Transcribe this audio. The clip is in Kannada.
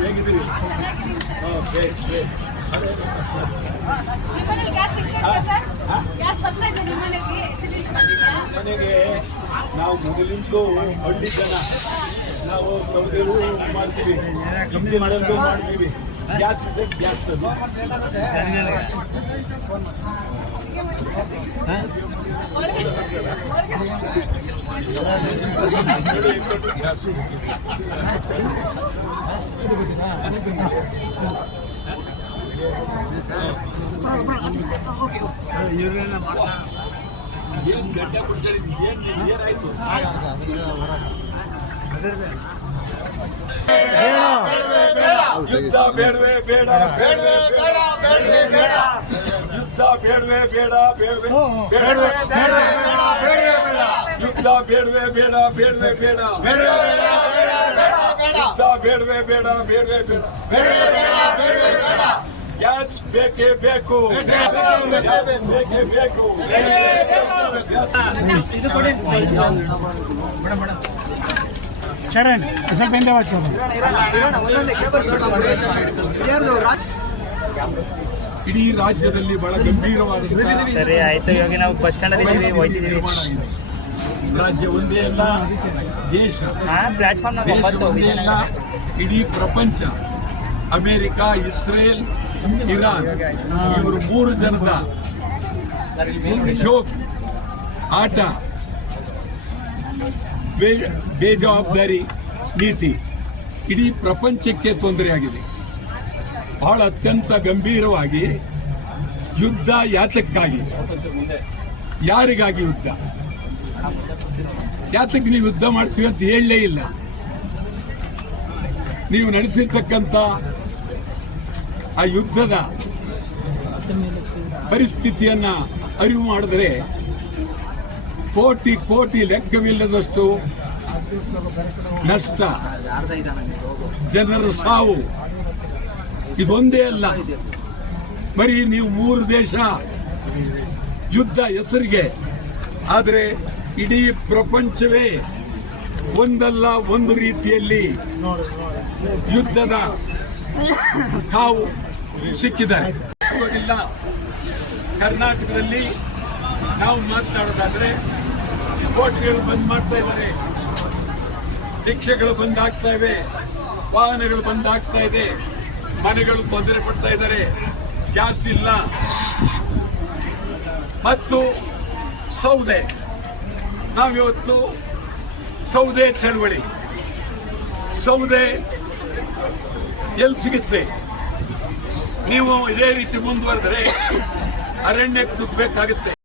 ಹೇಗಿದ್ದೀರಿ? ಮನೆಗೆ ನಾವು ಮೊದಲಿಂದು ಹಳ್ಳಿ ಜನ, ನಾವು ಸೌದೆರು ಮಾಡ್ತೀವಿ, ಹಿಂದೆ ಮಾಡೋದು ಮಾಡ್ತೀವಿ. ಗ್ಯಾಸ್ ಇದೆ, ಗ್ಯಾಸ್ ಏನ್ ಗಡ್ಡೆ ಬಿಡ್ತಾರೆ, ಏನಾಯ್ತು? ಯುದ್ಧ ಬೇಡವೇ ಬೇಡ, ಯುದ್ಧ ಬೇಡವೇ ಬೇಡ, ಯುದ್ಧ ಬೇಡವೇ ಬೇಡ, ಬೇಡವೇ ಬೇಡ, ಯುದ್ಧ ಬೇಡವೇ ಬೇಡ, ಬೇಡವೇ ಬೇಡ. ಗ್ಯಾಸ್ ಬೇಕೇ ಬೇಕು, ಬೇಕೇ ಬೇಕು. ಚರಣ್ ಸ್ವಲ್ಪ ಹಿಂದೆ ಇಡೀ ರಾಜ್ಯದಲ್ಲಿ ಬಹಳ ಗಂಭೀರವಾದ ಸರಿ ಆಯ್ತು. ಇವಾಗ ನಾವು ಬಸ್ ಸ್ಟ್ಯಾಂಡ್ ಅಲ್ಲಿ ಹೋಗ್ತಿದ್ದೀವಿ. ರಾಜ್ಯ ಒಂದೇ ಅಲ್ಲ, ದೇಶ ಪ್ಲಾಟ್ಫಾರ್ಮ್ ಒಂದೇ ಅಲ್ಲ, ಇಡೀ ಪ್ರಪಂಚ, ಅಮೆರಿಕ, ಇಸ್ರೇಲ್, ಇರಾನ್, ಇವರು 3 ಜನದ ಜೋಕ್, ಆಟ, ಬೇಜವಾಬ್ದಾರಿ ನೀತಿ ಇಡೀ ಪ್ರಪಂಚಕ್ಕೆ ತೊಂದರೆಯಾಗಿದೆ. ಬಹಳ ಅತ್ಯಂತ ಗಂಭೀರವಾಗಿ ಯುದ್ಧ ಯಾತಕ್ಕಾಗಿ, ಯಾರಿಗಾಗಿ ಯುದ್ಧ, ಯಾತಕ್ಕೆ ನೀವು ಯುದ್ಧ ಮಾಡ್ತೀವಿ ಅಂತ ಹೇಳಲೇ ಇಲ್ಲ. ನೀವು ನಡೆಸಿರ್ತಕ್ಕಂಥ ಆ ಯುದ್ಧದ ಪರಿಸ್ಥಿತಿಯನ್ನ ಅರಿವು ಮಾಡಿದ್ರೆ ಕೋಟಿ ಕೋಟಿ ಲೆಕ್ಕವಿಲ್ಲದಷ್ಟು ನಷ್ಟ, ಜನರ ಸಾವು. ಇದೊಂದೇ ಅಲ್ಲ, ಬರೀ ನೀವು 3 ದೇಶ ಯುದ್ಧ ಹೆಸರಿಗೆ, ಆದರೆ ಇಡೀ ಪ್ರಪಂಚವೇ ಒಂದಲ್ಲ ಒಂದು ರೀತಿಯಲ್ಲಿ ಯುದ್ಧದ ಕಾವು ಸಿಕ್ಕಿದ್ದಾರೆ. ಕರ್ನಾಟಕದಲ್ಲಿ ನಾವು ಮಾತನಾಡೋದಾದ್ರೆ ಕೋರ್ಟ್ಗಳು ಬಂದ್ ಮಾಡ್ತಾ ಇದ್ದಾರೆ, ಶಿಕ್ಷೆಗಳು ಬಂದ್ ಆಗ್ತಾ ಇವೆ, ವಾಹನಗಳು ಬಂದ್ ಆಗ್ತಾ ಇದೆ, ಮನೆಗಳು ತೊಂದರೆ ಪಡ್ತಾ ಇದ್ದಾರೆ, ಗ್ಯಾಸ್ ಇಲ್ಲ. ಮತ್ತು ಸೌದೆ, ನಾವಿವತ್ತು ಸೌದೆ ಚಳವಳಿ, ಸೌದೆ ಎಲ್ಲಿ ಸಿಗುತ್ತೆ? ನೀವು ಇದೇ ರೀತಿ ಮುಂದುವರೆದರೆ ಅರಣ್ಯಕ್ಕೆ ನುಗ್ಗಬೇಕಾಗುತ್ತೆ.